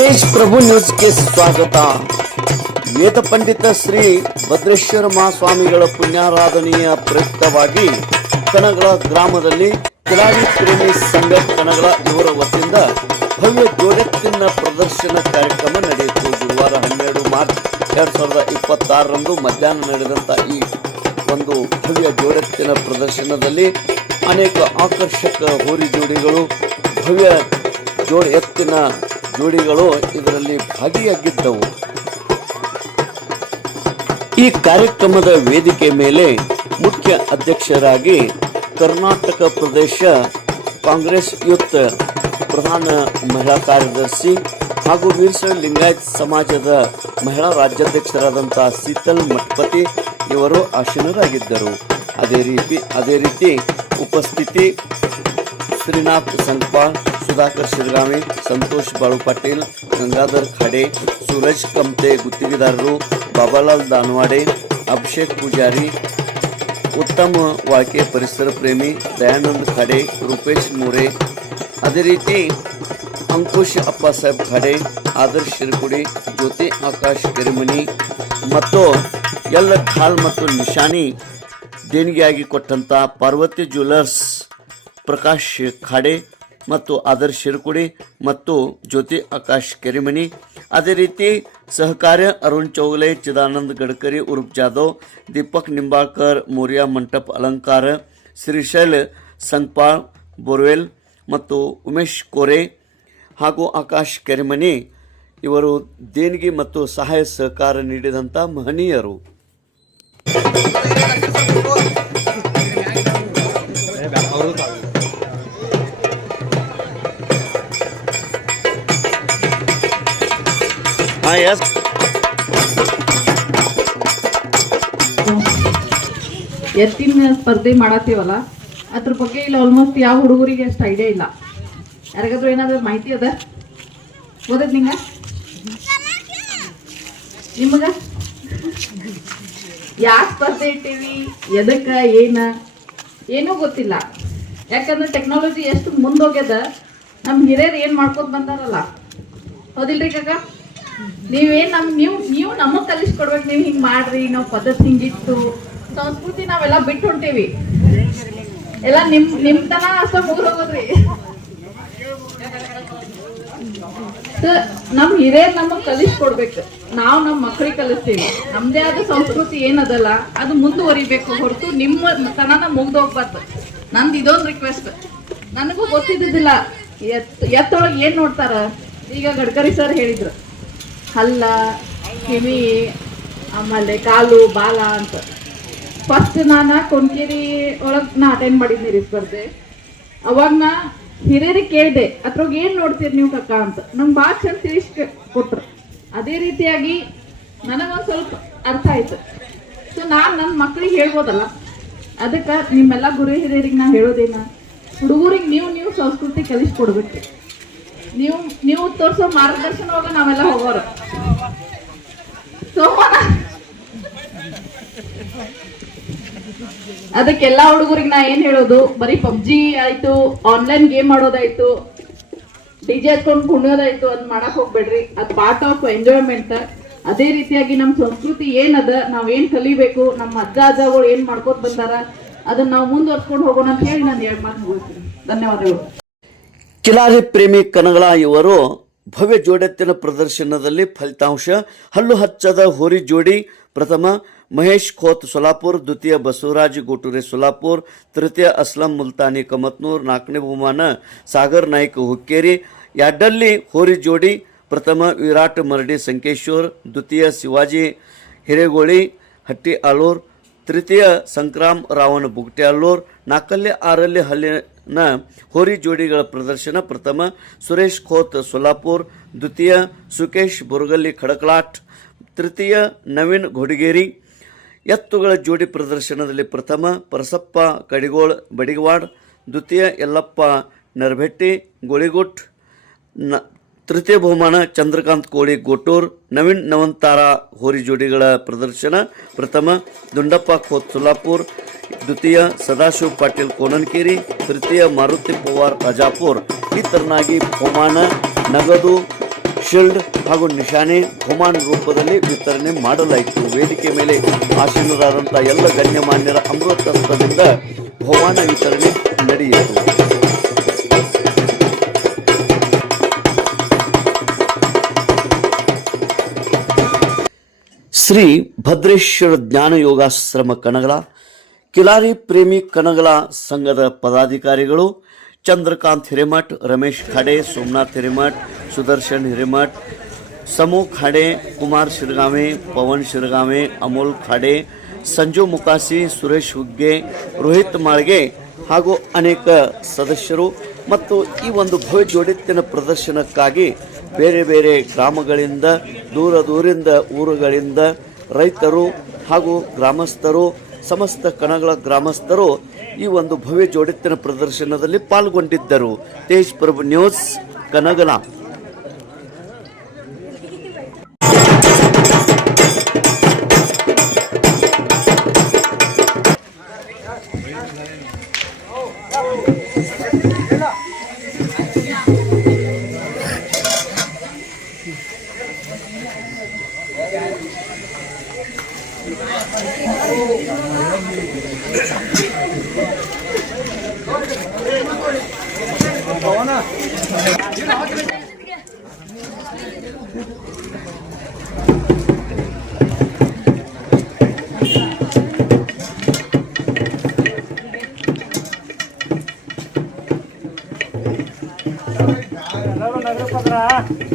तेज प्रभु news के स्वागत। ವೇದ ಪಂಡಿತ ಶ್ರೀ ಭದ್ರೇಶ್ವರ ಮಹಾಸ್ವಾಮಿಗಳ ಪುಣ್ಯಾರಾಧನೆಯ ಪ್ರಯುಕ್ತವಾಗಿ ಕನಗಳ ಗ್ರಾಮದಲ್ಲಿ ಕಿಲಾರಿ ಪ್ರೇಮಿ ಸಂಘ ಕನಗಳ ಇವರ ವತಿಯಿಂದ ಭವ್ಯ ಜೋಡೆತ್ತಿನ ಪ್ರದರ್ಶನ ಕಾರ್ಯಕ್ರಮ ನಡೆಯಿತು. ಗುರುವಾರ 12 ಮಾರ್ಚ್ 2026ರಂದು ಮಧ್ಯಾಹ್ನ ನಡೆದಂತ ಈ ಒಂದು ಭವ್ಯ ಜೋಡೆತ್ತಿನ ಪ್ರದರ್ಶನದಲ್ಲಿ ಅನೇಕ ಆಕರ್ಷಕ ಹೋರಿ ಜೋಡಿಗಳು, ಭವ್ಯ ಎತ್ತಿನ ಜೋಡಿಗಳು ಇದರಲ್ಲಿ ಭಾಗಿಯಾಗಿದ್ದವು. ಈ ಕಾರ್ಯಕ್ರಮದ ವೇದಿಕೆ ಮೇಲೆ ಮುಖ್ಯ ಅಧ್ಯಕ್ಷರಾಗಿ ಕರ್ನಾಟಕ ಪ್ರದೇಶ ಕಾಂಗ್ರೆಸ್ ಯೂತ್ ಪ್ರಧಾನ ಮಹಿಳಾ ಕಾರ್ಯದರ್ಶಿ ಹಾಗೂ ವೀರಶೈವ ಲಿಂಗಾಯತ್ ಸಮಾಜದ ಮಹಿಳಾ ರಾಜ್ಯಾಧ್ಯಕ್ಷರಾದಂತಹ ಶೀತಲ್ ಮಠಪತಿ ಇವರು ಆಸೀನರಾಗಿದ್ದರು. ಅದೇ ರೀತಿ ಉಪಸ್ಥಿತಿ ಶ್ರೀನಾಥ್ ಸಂಕಪಾಳ್, ಸುಧಾಕರ್ ಶಿರಗಾಮಿ, ಸಂತೋಷ್ ಬಾಳು ಪಾಟೀಲ್, ಗಂಗಾಧರ್ ಖಾಡೆ, सूरज कमते गुತ್ತಿಗೆದಾರರು, ಬಾಬಾಲಾಲ್ ದಾನವಾಡೆ, ಅಭಿಷೇಕ್ ಪೂಜಾರಿ, ಉತ್ತಮ ವಾಳ್ಕೆ ಪರಿಸರ ಪ್ರೇಮಿ, ದಯಾನಂದ್ ಖಾಡೆ, ರೂಪೇಶ್ ಮೂರೆ, ಅದೇ ರೀತಿ ಅಂಕುಶ್ ಅಪ್ಪಾಸಾಹೇಬ್ ಖಾಡೆ, ಆದರ್ಶ್ ಶಿರಕುಡಿ, ಜ್ಯೋತಿ ಆಕಾಶ್ ಕೆರೆಮನಿ ಮತ್ತು ಎಲ್ಲ ಢಾಲ್ ಮತ್ತು ನಿಶಾನಿ ದೇಣಿಗೆಯಾಗಿ ಕೊಟ್ಟಂತ ಪಾರ್ವತಿ ಜ್ಯುವೆಲರ್ಸ್ ಪ್ರಕಾಶ್ ಖಾಡೆ ಮತ್ತು ಆದರ್ಶ್ ಶಿರಕುಡಿ ಮತ್ತು ಜ್ಯೋತಿ ಆಕಾಶ್ ಕೆರೆಮನಿ, ಅದೇ ರೀತಿ ಸಹಕಾರ್ಯ ಅರುಣ್ ಚೌಗಲೆ, ಚಿದಾನಂದ್ ಗಡ್ಕರಿ ಉರ್ಫ್ ಜಾಧವ್, ದೀಪಕ್ ನಿಂಬಾಳ್ಕರ್, ಮೋರಿಯಾ ಮಂಟಪ್ ಅಲಂಕಾರ, ಶ್ರೀಶೈಲ್ ಸಂಕಪಾಳ್ ಬೋರ್ವೆಲ್ ಮತ್ತು ಉಮೇಶ್ ಕೋರೆ ಹಾಗೂ ಆಕಾಶ್ ಕೆರೆಮನಿ ಇವರು ದೇಣಿಗೆ ಮತ್ತು ಸಹಾಯ ಸಹಕಾರ ನೀಡಿದಂಥ ಮಹನೀಯರು. ಎತ್ತಿನ ಸ್ಪರ್ಧೆ ಮಾಡತ್ತೀವಲ್ಲ ಅದ್ರ ಬಗ್ಗೆ ಇಲ್ಲ ಆಲ್ಮೋಸ್ಟ್ ಯಾವ ಹುಡುಗರಿಗೆ ಅಷ್ಟು ಐಡಿಯಾ ಇಲ್ಲ. ಯಾರಿಗಾದ್ರೂ ಏನಾದ್ರೂ ಮಾಹಿತಿ ಅದ? ಓದದ್ ನಿಮಗ ಯಾವ ಸ್ಪರ್ಧೆ ಇಟ್ಟೀವಿ, ಎದಕ್ಕ ಏನೂ ಗೊತ್ತಿಲ್ಲ. ಯಾಕಂದ್ರೆ ಟೆಕ್ನಾಲಜಿ ಎಷ್ಟು ಮುಂದೋಗ್ಯದ, ನಮ್ಮ ಹಿರಿಯರು ಏನ್ ಮಾಡ್ಕೊತ ಬಂದಾರಲ್ಲ, ಹೌದಿಲ್ರಿ ಕಾಕ? ನೀವು ನಮಗ್ ಕಲಿಸ್ಕೊಡ್ಬೇಕು. ನೀವು ಹಿಂಗ್ ಮಾಡ್ರಿ, ನಾವು ಪದ್ಧತಿ ಹಿಂಗಿತ್ತು, ಸಂಸ್ಕೃತಿ ನಾವೆಲ್ಲ ಬಿಟ್ಟು ಹೊಂಟೇವಿ. ಎಲ್ಲ ನಿಮ್ತನ ಅಷ್ಟ ಮುಗಿದು ಹೋಗೋದ್ರಿ. ನಮ್ ಹಿರಿಯರ್ ನಮಗ್ ಕಲಿಸ್ಕೊಡ್ಬೇಕು, ನಾವು ನಮ್ಮ ಮಕ್ಳಿಗೆ ಕಲಿಸ್ತೀವಿ. ನಮ್ದೇ ಆದ ಸಂಸ್ಕೃತಿ ಏನದಲ್ಲ ಅದು ಮುಂದುವರಿಬೇಕು ಹೊರತು ನಿಮ್ಮ ತನನ ಮುಗ್ದು ಹೋಗ್ಬಾರ್ದು. ನಂದು ಇದೊಂದು ರಿಕ್ವೆಸ್ಟ್. ನನಗೂ ಗೊತ್ತಿದ್ದಿಲ್ಲ ಎತ್ತೊಳಗೆ ಏನ್ ನೋಡ್ತಾರ. ಈಗ ಗಡ್ಕರಿ ಸರ್ ಹೇಳಿದ್ರು ಹಲ್ಲ, ಕಿವಿ, ಆಮೇಲೆ ಕಾಲು, ಬಾಲ ಅಂತ. ಫಸ್ಟ್ ನಾನು ಕೊಂಕೇರಿ ಒಳಗೆ ಅಟೆಂಡ್ ಮಾಡಿದ್ನಿ ಸ್ಪರ್ಧೆ. ಅವಾಗ ನಾ ಹಿರಿಯರಿಗೆ ಕೇಳಿದೆ, ಅದ್ರೊಳಗೆ ಏನ್ ನೋಡ್ತೀರಿ ನೀವು ಕಕ್ಕ ಅಂತ. ನಂಗೆ ಭಾಳ ಚಂದ ತಿಳಿಸ್ ಕೊಟ್ರು. ಅದೇ ರೀತಿಯಾಗಿ ನನಗೊಂದು ಸ್ವಲ್ಪ ಅರ್ಥ ಆಯ್ತು. ಸೊ ನಾನು ನನ್ನ ಮಕ್ಳಿಗೆ ಹೇಳ್ಬೋದಲ್ಲ, ಅದಕ್ಕೆ ನಿಮ್ಮೆಲ್ಲ ಗುರು ಹಿರಿಯರಿಗೆ ನಾ ಹೇಳೋದೇನ, ಹುಡುಗರಿಗೆ ನೀವು ಸಂಸ್ಕೃತಿ ಕಲಿಸ್ಕೊಡ್ಬೇಕು. ನೀವು ತೋರಿಸೋ ಮಾರ್ಗದರ್ಶನ ಹೋಗ ನಾವೆಲ್ಲ ಹೋಗೋರು. ಅದಕ್ಕೆಲ್ಲಾ ಹುಡುಗರಿಗೆ ನಾ ಏನ್ ಹೇಳೋದು, ಬರೀ ಪಬ್ಜಿ ಆಯ್ತು, ಆನ್ಲೈನ್ ಗೇಮ್ ಆಡೋದಾಯ್ತು, ಡಿಜೆ ಹಚ್ಕೊಂಡು ಕುಣಿಯೋದಾಯ್ತು, ಅದ್ ಮಾಡಕ್ ಹೋಗ್ಬೇಡ್ರಿ. ಅದ್ ಪಾರ್ಟ್ ಆಫ್ ಎಂಜಾಯ್ಮೆಂಟ್. ಅದೇ ರೀತಿಯಾಗಿ ನಮ್ ಸಂಸ್ಕೃತಿ ಏನದ, ನಾವ್ ಏನ್ ಕಲಿಬೇಕು, ನಮ್ಮ ಅಜ್ಜಗಳು ಏನ್ ಮಾಡ್ಕೋತ ಬಂದಾರ, ಅದನ್ನ ನಾವು ಮುಂದುವರ್ಸ್ಕೊಂಡು ಹೋಗೋಣ ಅಂತ ಹೇಳಿ ನಾನು 2 ಮಾತು ಮುಗಿಸ್ತೀನಿ. ಧನ್ಯವಾದಗಳು. ಕಿಲಾರಿ ಪ್ರೇಮಿ ಕನಗಳ ಇವರು ಭವ್ಯ ಜೋಡೆತ್ತಿನ ಪ್ರದರ್ಶನದಲ್ಲಿ ಫಲಿತಾಂಶ: ಹಲ್ಲು ಹಚ್ಚದ ಹೋರಿ ಜೋಡಿ ಪ್ರಥಮ ಮಹೇಶ್ ಖೋತ್ ಸೊಲಾಪುರ್, ದ್ವಿತೀಯ ಬಸವರಾಜ್ ಗೋಟುರೆ ಸೊಲಾಪುರ್, ತೃತೀಯ ಅಸ್ಲಂ ಮುಲ್ತಾನಿ ಕಮತ್ನೂರ್, 4ನೇ ಬಹುಮಾನ ಸಾಗರ್ ನಾಯ್ಕ ಹುಕ್ಕೇರಿ. ಯಾಡ್ಡಲ್ಲಿ ಹೋರಿ ಜೋಡಿ ಪ್ರಥಮ ವಿರಾಟ್ ಮರಡಿ ಸಂಕೇಶ್ವರ್, ದ್ವಿತೀಯ ಶಿವಾಜಿ ಹಿರೇಗೋಳಿ ಹಟ್ಟಿ ಆಲೂರ್, ತೃತೀಯ ಸಂಕ್ರಾಮ್ ರಾವಣ ಬುಗ್ಟೆ ಆಲೂರ್. 4ರಲ್ಲಿ 6ರಲ್ಲಿ ಹಲ್ಲಿನ ಹೋರಿ ಜೋಡಿಗಳ ಪ್ರದರ್ಶನ: ಪ್ರಥಮ ಸುರೇಶ್ ಖೋತ್ ಸೊಲಾಪುರ್, ದ್ವಿತೀಯ ಸುಕೇಶ್ ಬುರ್ಗಲ್ಲಿ ಖಡಕ್ಲಾಟ್, ತೃತೀಯ ನವೀನ್ ಘೋಡಗೇರಿ. ಎತ್ತುಗಳ ಜೋಡಿ ಪ್ರದರ್ಶನದಲ್ಲಿ ಪ್ರಥಮ ಪರಸಪ್ಪ ಕಡಿಗೋಳ್ ಬಡಿಗವಾಡ್, ದ್ವಿತೀಯ ಯಲ್ಲಪ್ಪ ನರಭೆಟ್ಟಿ ಗೋಳಿಗುಟ್, ತೃತೀಯ ಬಹುಮಾನ ಚಂದ್ರಕಾಂತ್ ಕೋಳಿ ಗೋಟೂರ್. ನವೀನ್ ನವಂತಾರ ಹೋರಿ ಜೋಡಿಗಳ ಪ್ರದರ್ಶನ: ಪ್ರಥಮ ದುಂಡಪ್ಪ ಖೋತ್ ಸೊಲಾಪುರ್, ದ್ವಿತೀಯ ಸದಾಶಿವ್ ಪಾಟೀಲ್ ಕೋನನ್ಕೇರಿ, ತೃತೀಯ ಮಾರುತಿ ಪವಾರ್ ರಾಜಾಪುರ್. ಈ ತರನಾಗಿ ಬಹುಮಾನ, ನಗದು, ಶಿಲ್ಡ್ ಹಾಗೂ ನಿಶಾನೆ ಬಹುಮಾನ ರೂಪದಲ್ಲಿ ವಿತರಣೆ ಮಾಡಲಾಯಿತು. ವೇದಿಕೆ ಮೇಲೆ ಆಸೀನರಾದಂಥ ಎಲ್ಲ ಗಣ್ಯಮಾನ್ಯರ ಅಮೃತ ಹಸ್ತದಿಂದ ಬಹುಮಾನ ವಿತರಣೆ ನಡೆಯಿತು. ಶ್ರೀ ಭದ್ರೇಶ್ವರ ಜ್ಞಾನ ಯೋಗಾಶ್ರಮ ಕಣಗಳ, ಕಿಲಾರಿ ಪ್ರೇಮಿ ಕಣಗಳ ಸಂಘದ ಪದಾಧಿಕಾರಿಗಳು ಚಂದ್ರಕಾಂತ್ ಹಿರೇಮಠ್, ರಮೇಶ್ ಖಾಡೆ, ಸೋಮನಾಥ್ ಹಿರೇಮಠ್, ಸುದರ್ಶನ್ ಹಿರೇಮಠ್, ಸಮೂಹ ಖಾಡೆ, ಕುಮಾರ್ ಶಿರಗಾವೆ, ಪವನ್ ಶಿರಗಾವೆ, ಅಮೋಲ್ ಖಾಡೆ, ಸಂಜು ಮುಕಾಸಿ, ಸುರೇಶ್ ಹುಗ್ಗೆ, ರೋಹಿತ್ ಮಾಳ್ಗೆ ಹಾಗೂ ಅನೇಕ ಸದಸ್ಯರು ಮತ್ತು ಈ ಒಂದು ಭವ್ಯ ಜೋಡೆತ್ತಿನ ಪ್ರದರ್ಶನಕ್ಕಾಗಿ ಬೇರೆ ಬೇರೆ ಗ್ರಾಮಗಳಿಂದ ದೂರದಿಂದ ಊರುಗಳಿಂದ ರೈತರು ಹಾಗೂ ಗ್ರಾಮಸ್ಥರು, ಸಮಸ್ತ ಕಣಗಳ ಗ್ರಾಮಸ್ಥರು ಈ ಒಂದು ಭವ್ಯ ಜೋಡೆತ್ತಿನ ಪ್ರದರ್ಶನದಲ್ಲಿ ಪಾಲ್ಗೊಂಡಿದ್ದರು. ತೇಜ್ ಪ್ರಭು ನ್ಯೂಸ್, ಕನಗಲ. Kawana.